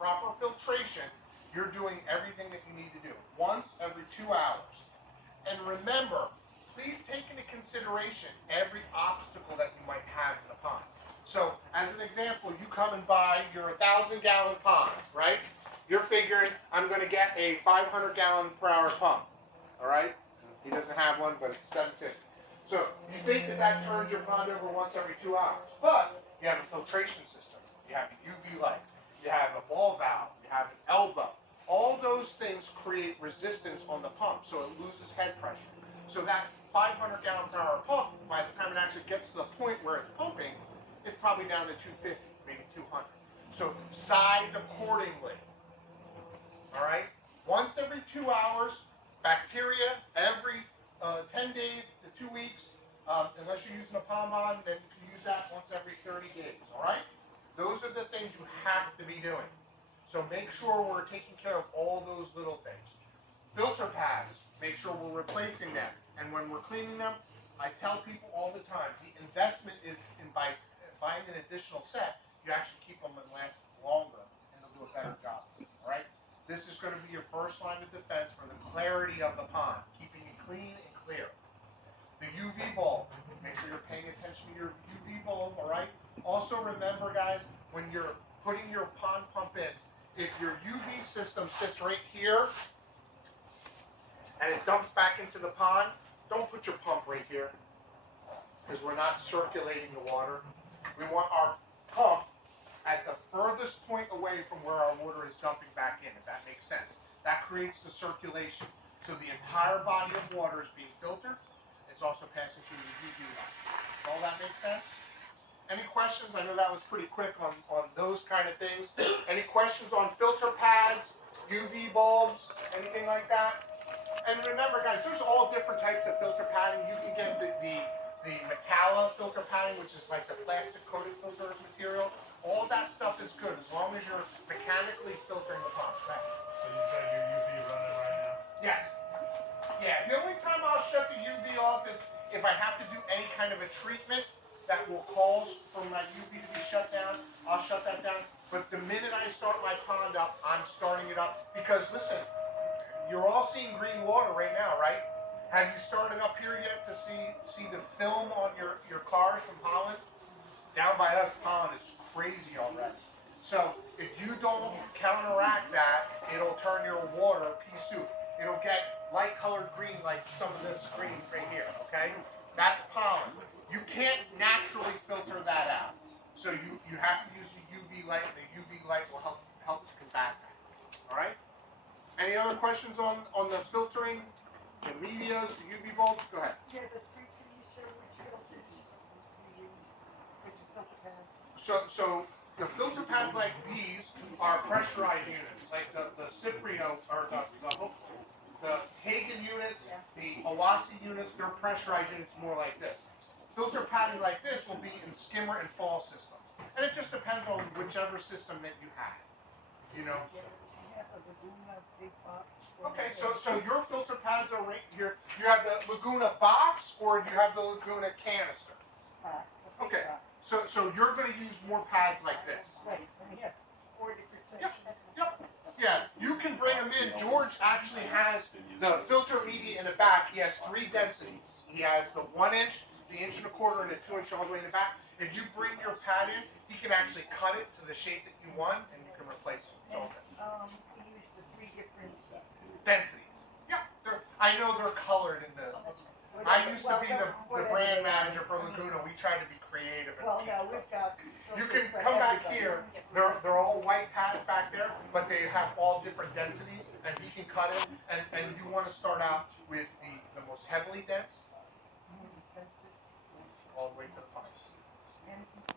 proper filtration, you're doing everything that you need to do once every 2 hours. And remember, please take into consideration every obstacle that you might have in the pond. So, as an example, you come and buy your 1,000-gallon pond, right? You're figuring, I'm going to get a 500-gallon-per-hour pump, all right? He doesn't have one, but it's $750. So, you think that turns your pond over once every 2 hours. But you have a filtration system. You have a UV light. You have a ball valve. You have an elbow. All those things create resistance on the pump, so it loses head pressure. So that 500-gallon-per-hour pump, by the time it actually gets to the point where it's pumping, it's probably down to 250, maybe 200. So size accordingly. All right? Once every 2 hours, bacteria every 10 days to 2 weeks. Unless you're using a Palmon, then you use that once every 30 days. All right? Those are the things you have to be doing. So make sure we're taking care of all those little things. Filter pads, make sure we're replacing them. And when we're cleaning them, I tell people all the time, the investment is in by buying an additional set, you actually keep them and last longer, and they'll do a better job. All right? This is going to be your first line of defense for the clarity of the pond, keeping it clean and clear. The UV bulb, make sure you're paying attention to your UV bulb, all right? Also remember, guys, when you're putting your pond pump in, if your UV system sits right here and it dumps back into the pond, don't put your pump right here because we're not circulating the water. We want our pump at the furthest point away from where our water is dumping back in, if that makes sense. That creates the circulation. So the entire body of water is being filtered. It's also passing through the UV light. Does all that make sense? Any questions? I know that was pretty quick on those kind of things. Any questions on filter pads, UV bulbs, anything like that? And remember, guys, there's all different types of filter padding. You can get the Metallo filter padding, which is like the plastic coated filter material. All that stuff is good as long as you're mechanically filtering the pond. So you got your UV running right now? Yes. Yeah. The only time I'll shut the UV off is if I have to do any kind of a treatment that will cause for my UV to be shut down. I'll shut that down. But the minute I start my pond up, I'm starting it up because listen, you're all seeing green water right now, right? Have you started up here yet to see the film on your cars from Holland? Down by us, Holland is crazy already. So if you don't counteract that, it'll turn your water pea soup. It'll get light colored green like some of this green right here, okay? That's pollen. You can't naturally filter that out. So you have to use the UV light, and the UV light will help to combat that. All right? Any other questions on the filtering, the medias, the UV bulbs? Go ahead. Yeah, but can you show which filters you use? Which filter pad? So the filter pads like these are pressurized units, like the Ciprio or the Hagen units, the Awasi units, they're pressurized units more like this. Filter padding like this will be in skimmer and fall systems. And it just depends on whichever system that you have. You know? Yes, you have a Laguna big box. Okay, so your filter pads are right here. You have the Laguna box or do you have the Laguna canister? Okay. So you're going to use more pads like this. Right, we have 4 different sections. Yep. Yeah, you can bring them in. George actually has the filter media in the back. He has 3 densities. He has the 1 inch, the 1 1/4 and the 2 inch all the way in the back. If you bring your pad in, he can actually cut it to the shape that you want and you can replace it. It's all good. We use the 3 different. Densities. Yeah, I know they're colored in the. I used to be the brand manager for Laguna. We tried to be creative. Well, no, we've got. You can filters for come back everybody. here. They're all white pads back there, but they have all different densities, and he can cut it. And you want to start out with the most heavily dense, all the way to the finest. And